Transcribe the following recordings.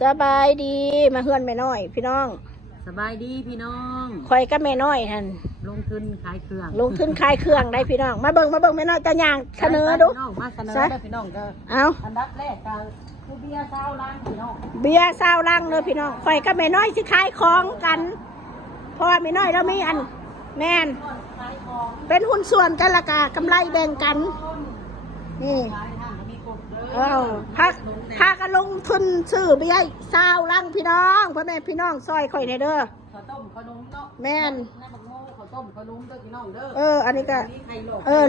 สบายดีมาเฮือนแม่น้อยพี่น้องสบายดีพี่น้องคอยกับแม่น้อยท่านลงทุนขายเครื่องได้พี่น้องมาเบิ่งแม่น้อยจะย่างเสนอดูมาเสนอได้พี่น้องก็เอาอันดับแรกก็คือเบียร์20 ลังพี่น้องเบียร์20 ลังเด้อพี่น้องคอยกับแม่น้อยสิขายของกันเพราะว่าแม่น้อยเรามีอันแม่นเป็นหุ้นส่วนกันละกากำไรแบ่งกันนี่พากันลงทุนซื้อเบียร์20 ลังพี่น้องพ่อแม่พี่น้องซอยข่อยในเด้อข้าวต้มขนมเนาะแม่นน้ำบักโง่ข้าวต้มขนมเด้อพี่น้องเด้ออันนี้ก็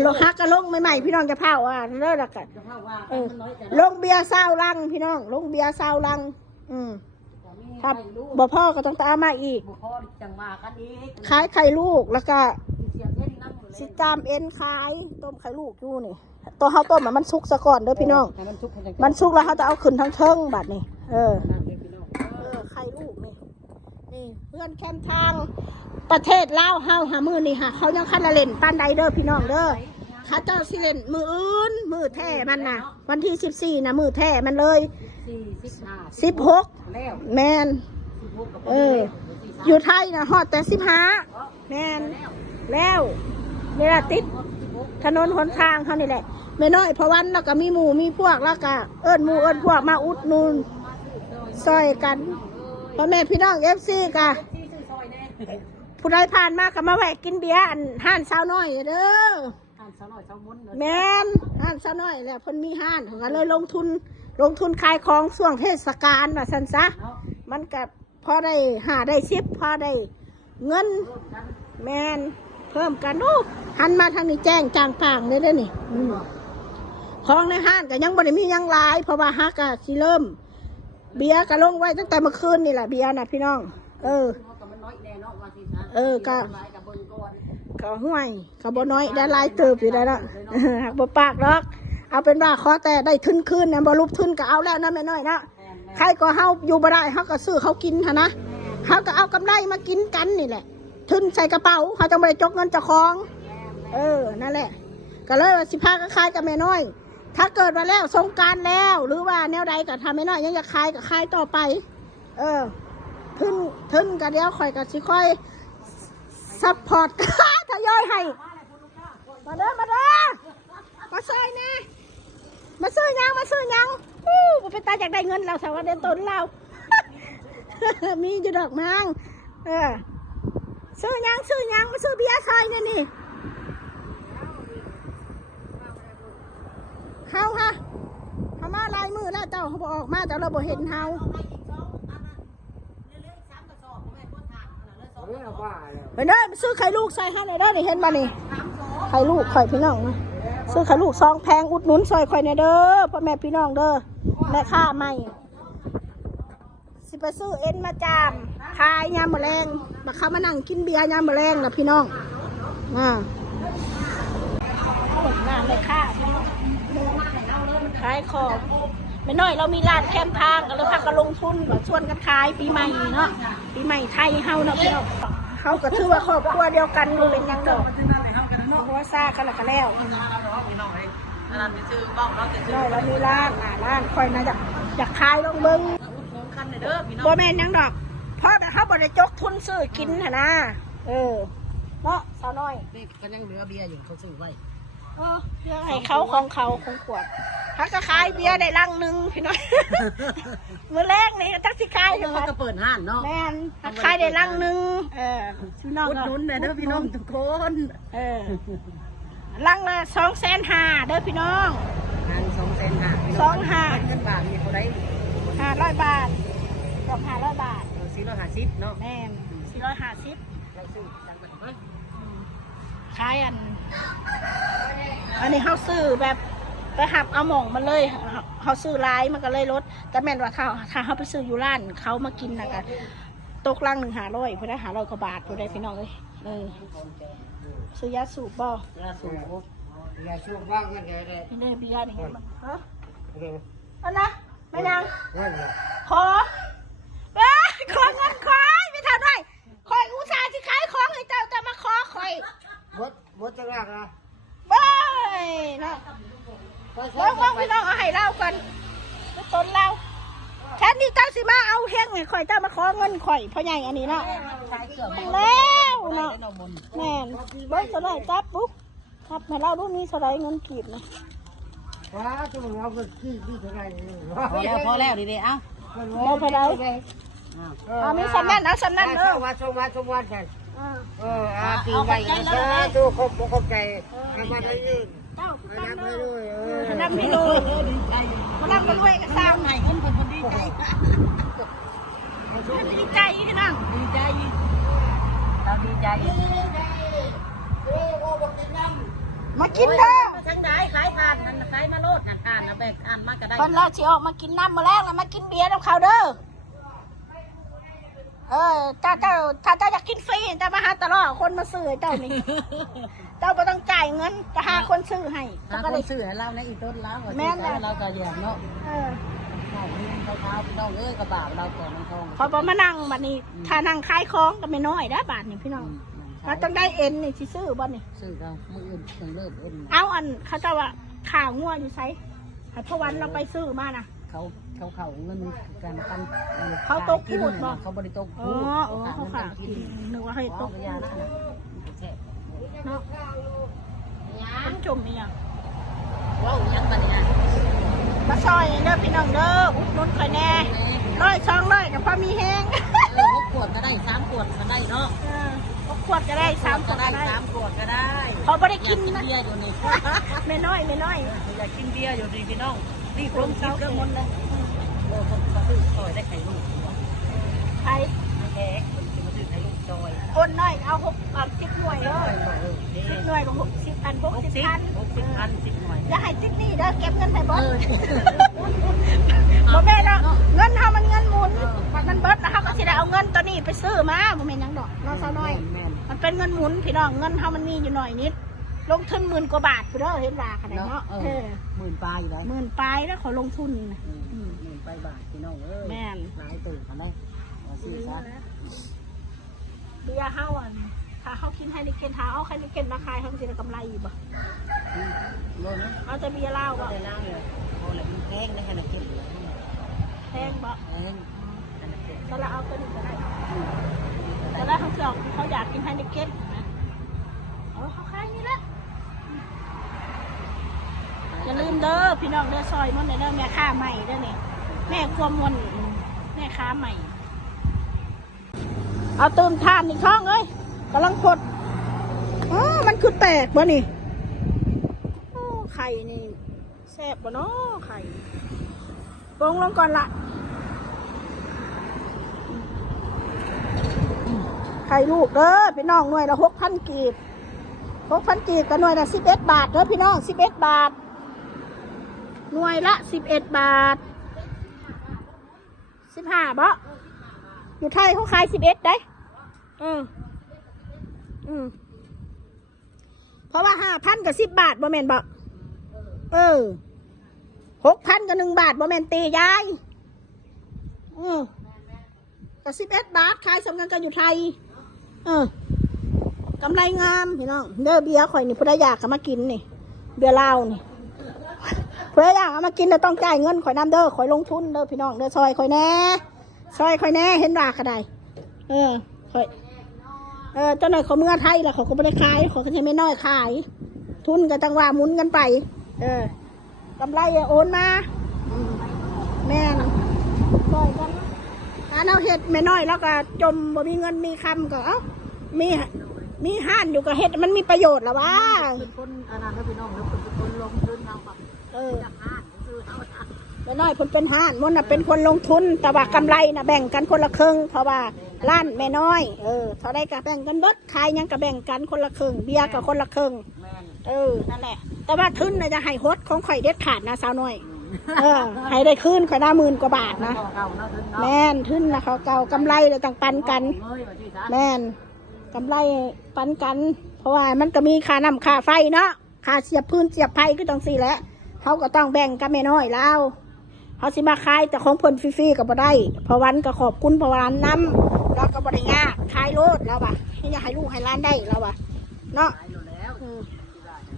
ลงฮักก็ลงใหม่ๆพี่น้องจะเผาเด้อละกันลงเบียร์20 ลังพี่น้องลงเบียร์20 ลังครับบ่พ่อก็ต้องตามมาอีกบ่พ่อจังมากันอีกขายไข่ลูกแล้วก็สิตามเอ็นขายต้มไข่ลูกอยู่นี่ตัวเฮาต้มมันสุกซะก่อนเด้อพี่น้องมันสุกแล้วเขาจะเอาขึ้นทั้งเทิงบัดนี่ไข่ลูกนี่เพื่อนแคมทางประเทศลาวเฮาหามือนี่ค่ะเขายังคันละเล่นปานใดเด้อพี่น้องเด้อเขาเจ้าสิเล่นมืออื่นมือแท้มันน่ะวันที่14นะมือแท้มันเลย16แมนอยู่ไทยนะฮอดแต่15แมนแล้วเวลาติดถนนหนทางเขานี่แหละไม่น้อยเพราะวันแล้วก็มีหมู่มีพวกแล้วก็เอิ้นหมู่เอิ้นพวกมาอุดหนุนซอยกันพ่อแม่พี่น้องFCกะผู้ใดผ่านมาก็มาแวะกินเบียร์ห้านสาวน้อยเด้อแม่นห้านสาวน้อยแหละเพิ่นมีห้านเขาก็เลยลงทุนขายของช่วงเทศกาลว่าซั่นซะมันก็พอได้ได้10พอได้เงินแม่นเพิ่มกันดูหันมาทางนี้แจ้งจางต่างเลยเด้อนี่ของในห้านก็ยังบ่ได้มียังหลายเพราะว่าฮักก็สิเริ่มเบียร์ก็ลงไว้ตั้งแต่เมื่อคืนนี่แหละเบียร์น่ะพี่น้องก็ห่วยก็บ่น้อยได้หลายเติบอยู่ได้ละหักบ่ปากหรอกเอาเป็นว่าขอแต่ได้ทุนคืนนะบ่รูปทุนก็เอาแล้วนะแม่น้อยนะใครก็เฮาอยู่บ่ได้เฮาก็ซื้อเขากินหั่นนะเฮาก็เอากำไรมากินกันนี่แหละทุนใส่กระเป๋าเขาจะไม่ได้จกเงินเจ้าของนั่นแหละก็เลยว่าสิพาก็ขายกับแม่น้อยถ้าเกิดมาแล้วสงกรานต์แล้วหรือว่าแนวใดก็ทำแม่น้อยยังจะขายก็ขายต่อไปทุนก็เดี๋ยวค่อยก็สิค่อยซัพพอร์ตทยอยให้มาเด้อมาซื้อนี่มาซื้อยังบ่เป็นตาอยากได้เงินเราสาวเดินต้นเรา มีอยู่ดอกมังซื้อยังมาซื้อเบียร์ซอยนี่เฮามาลายมือแล้วเจ้าเขาบอกออกมาแต่เราบ่เห็นเฮาไปเด้อมาซื้อไข่ลูกใส่ให้เลยเด้อนี่เห็นบ่นี่ไข่ลูกข่อยพี่น้องนะซื้อไข่ลูก2 แพงอุดหนุนซอยข่อยเนี่ยเด้อพ่อแม่พี่น้องเด้อแม่ค้าใหม่สิไปซื้อเอ็นมาจามขายยามมะแรงมาเข้ามานั่งกินเบียร์ยามมะแรงนะพี่น้องงานเลยค่ะขายของไม่น้อยเรามีร้านแคมทางกันเลยพักกันลงทุนชวนกันขายปีใหม่เนาะปีใหม่ไทยเฮาเนาะพี่น้องเฮาก็ถือว่าครอบครัวเดียวกันเป็นยังดอกเพราะว่าซ่ากันแล้วก็แล้วเรามีร้านคอยนะอยากขายลงเบิ้งบ่แม่นยังดอกเพราะแต่เขาบ่ได้จกทุนซื้อกินนะเนาะสาวน้อยก็ยังเหลือเบียร์อยู่เขาซื้อไว้เรื่องให้เขาของขวดถ้าก็ขายเบียร์ได้ลังนึงพี่น้อยมื้อแรกนี่ทักสิขายเขาก็เปิดห้านเนาะแม่นถ้าขายได้ลังนึงพี่น้องอุดหนุนเด้อพี่น้องทุกคนลังละ250,000เด้อพี่น้อง250,000เงินบาทมีเท่าไหร่500 บาทกับ500 บาท450เนาะแม่น450เราซื้อจังไปขายอันนี้เขาซื้อแบบไปหับเอาหม่องมันเลยเขาซื้อร้ายมันก็เลยลดแต่แม่นว่าถ้าเขาไปซื้ออยู่ร้านเขามากินนะกันตกลัง1,500เพื่อได้500 กว่าบาทเพื่อได้พี่น้องเลยซื้อยาสูบบ่ยาสูบบ้างกันได้พี่เนี่ยพี่ยานี่มันอันนะไม่นางขอเงินคอยไม่ทันได้คอยอุตส่าห์ที่ขายของให้เจ้าจะมาขอคอยบดจะรักนะบ้ยเนาะว่างพี่น้องเอาให้เล่ากันต้นเราแค่นี้ เจ้าสิมาเอาเฮงไงข่อยเจ้ามาขอเงินข่อยพ่อใหญ่อันนี้เนาะ ขายเกือบ แล้วเนาะ ได้นมมน แม่นเบิ้งสไลด์จับปุ๊บครับให้เราดูนี่สไลด์เงินกีบนะ ว้าจะมึงเอาไปขี้เท่าไหร่ พอแล้วดีๆเอ้า เราไปได้เอามีสำนันเอาสำนันเออ ชมวันกัน อ่า ปีใหม่ดูครบใจมาได้ยืน เจ้า น้ำให้ด้วย น้ำไม่รู้ ดีใจ มานั่งกันด้วยก็สร้าง ไหนคนคนดีใจ ดีใจที่นั่ง ดีใจเราดีใจ มากินเด้อ ทั้งได้ขายทานนั่นขายมาโลดนั่นทานนะแบกทานมากก็ได้ คนเราสิออกมากินน้ำมาแรกแล้วมากินเบียร์กับเขาเด้อถ้าเจ้าอยากกินฟรีจะมาหาตลอดคนมาซื้อเจ้านี่เจ้าไม่ต้องจ่ายเงินจะหาคนซื้อให้ ถ้าคนซื้อให้เราในอีต้นแล้วเราก็แย่เนาะเท้าพี่น้องเอ้ยกระบะเราก่อนน้องทอง พอมานั่งบัดนี้ถ้านั่งขายของก็ไม่น้อยได้บาทนี่พี่น้องเราต้องได้เอ็นนี่สิซื้อบ่นี่ ซื้อเรามืออื่นถึงเริ่มเอ็น เอาอันเขาจะว่าข่าวงัวอยู่ไซให้พวันเราไปซื้อมานะ เขาเงินการกัน เขาตกพูดบ่ เขาบริโภค อ๋อเขาข่าวกินนึกว่าให้ตก ยานะแซ่บ เนาะมันจมนี่ยัง ว้าวยังบันเนี่ย มาซอยเด้อพี่น้องเด้ออุดหนุนข่อยแน่100 200กับพอมีแห้ง 6 ขวดก็ได้3 ขวดก็ได้เนาะ 6 ขวดก็ได้3 ขวดก็ได้ 3 ขวดก็ได้ เขาไม่ได้กิน เบี นะ ยร์อยู่นี่ ไม่น้อย อยากกินเบียร์อยู่ดีพี่น้องนี่กลมคิดเรื่องมันเลยเขาซื้อซอยได้ไข่ลูก ไอ้ แท้คนมาซื้อไข่ลูกซอย คนน้อยเอา10 หน่วยเด้อ10 หน่วยของ60 อัน60 พัน 60 พัน10 หน่วย อย่าให้ติ๊กนี่เด้อเก็บเงินให้บอสบ่แม่เนาะเงินเฮามันเงินหมุนมันเบิดแล้วเฮาก็สิได้เอาเงินตัวนี้ไปซื้อมาบ่แม่นหยังดอกน้องสาวน้อย มันเป็นเงินหมุนพี่น้องเงินเฮามันมีอยู่หน่อยนิดลงทุน10,000 กว่าบาทพี่เด้อเห็นว่าขนาดเนาะ 10,000 ปลายอยู่ได้ 10,000 ปลายแล้วขอลงทุนนะ 10,000 ปลายบาทพี่น้องเอ้ย แม่น หลายตื่นกันได้ซื้อซะ เบียร์เฮาอ่ะถ้าเฮากินให้นิเกนถ้าเอาให้นิเกนมาขายเฮาสิได้กำไรอยู่บ่ โลนะ เอาแต่เบียร์เหล้าบ่ ได้ล่างเลยโอ้แหละมันแพงได้ขนาดเก็บเลย แพงบ่ แพงขนาดเก็บ ก็ละเอาตัวนี้ก็ได้แต่ละเขาอยากกินให้นิเกนนะเขาขายนี่แหละอย่าลืมเด้อพี่น้องเด้อซอยมันเด้อแม่ค้าใหม่เด้อนี่แม่ความมนแม่ค้าใหม่เอาเติมทานอีกท้องเอ้ยกำลังกดมันคือแตกบ่นี่ไข่นี่แซ่บบ่เนาะไข่ปรุงลงก่อนละไข่ลูกเด้อพี่น้องหน่วยละ6,000 กีบ6,000 กีบกับหน่วยละ11 บาทเด้อพี่น้อง11 บาทหน่วยละ11 บาท15บ่อยู่ไทยเขาขาย11ได้เพราะว่า5,000กับ10 บาทบ่แม่นบ่6,000กับ1 บาทบ่แม่นตียายกับ11 บาทขายสำคัญกันอยู่ไทยกำไรงามพี่น้องเด้อเบียร์ข่อยนี่ผู้ใดอยากก็มากินนี่เบียร์เหล้านี่ผู้ใดอยากเอามากินเราต้องจ่ายเงินข่อยน้ำเด้อข่อยลงทุนเด้อพี่น้องเด้อซอยข่อยแน่เห็นว่าก็ได้ข่อยเจ้าหน่อยเขาเมื่อไทยแล้วเขาก็ไม่ได้ขายเขาก็ให้ไม่น้อยขายทุนกันจังหวะหมุนกันไปกำไรโอนมาแม่นซอยกันถ้าเราเห็ดไม่น้อยแล้วก็จมบ่มีเงินมีคำก็มีห้านอยู่กับเห็ดมันมีประโยชน์หรอวะ เป็นคนอนาคตพี่น้องแล้วเป็นคนลงทุนเอาแบบจากห้างซื้อเอา ไม่น้อยคนเป็นห้านมันน่ะเป็นคนลงทุนแต่ว่ากำไรน่ะแบ่งกันคนละครึ่งเพราะว่าร้านแม่น้อยเท่าได้ก็แบ่งกันเบิดขายยังก็แบ่งกันคนละครึ่งเบียร์กับคนละครึ่งนั่นแหละแต่ว่าทุนน่ะจะให้ฮดของข่อยเด็ดขาดนะสาวน้อยให้ได้คืนข่อยได้10,000 กว่าบาทนะแม่นทุนนะเขาเก่ากำไรเลยต่างปันกันแม่นกำไรปันกันเพราะว่ามันก็มีค่าน้ำค่าไฟเนาะค่าเสียบพื้นเสียบไฟก็ต้องสี่แหละเขาก็ต้องแบ่งกันแม่น้อยแล้วเขาสิมาขายแต่ของเพิ่นฟรีๆก็บ่ได้เพราะวันก็ขอบคุณเพราะวันน้ำเราก็บ่ได้ยากขายโลดแล้วว่ะให้อยากให้ลูกให้ร้านได้แล้วว่ะเนาะ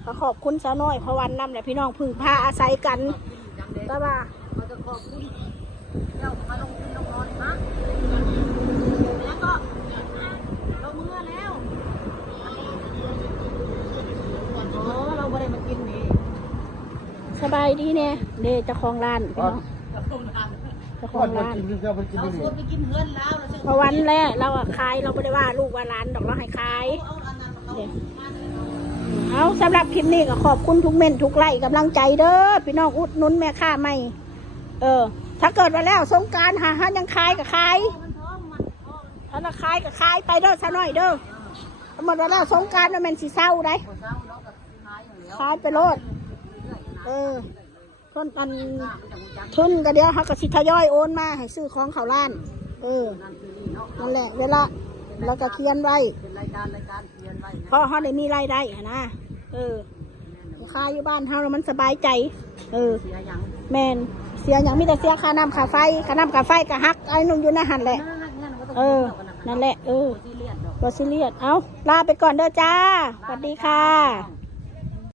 ก็ขอบคุณสาวน้อยเพราะวันน้ำแหละพี่น้องพึ่งพาอาศัยกันแต่ว่า ขอบคุณเจ้ามาลงทุน ายดีเนี่ยเดเจ้าของร้านพี่น้องเจ้าของร้าน เอาคนไปกินเฮือนแล้ว เพราะวันแรกเราอะขายเราไม่ได้ว่าลูกว่าร้านดอกเราให้ขายเอาสำหรับคลิปนี้ก็ขอบคุณทุกเม่นทุกไลค์กำลังใจเด้อพี่น้องอุดหนุนแม่ค้าใหม่ถ้าเกิดว่าแล้วสงกรานต์หายังขายก็ขายถ้าขายก็ขายไปเด้อซะหน่อยเด้อหมดเวลาสงกรานต์แล้วแม่นสิเศร้าได้ขายไปโลดต้นอันทุนก็เดี๋ยวเขาก็สิทยอยโอนมาให้ซื้อของเขาร้านนั่นแหละเวลาแล้วก็เขียนไว้เพราะเขาได้มีรายได้นะขายอยู่บ้านเขาแล้วมันสบายใจแมนเสียอย่างมีแต่เสียค่าน้ำค่าไฟก็หักไอ้นุ่งอยู่ในหันแหละนั่นแหละก็ซีเรียสเอาลาไปก่อนเด้อจ้าสวัสดีค่ะ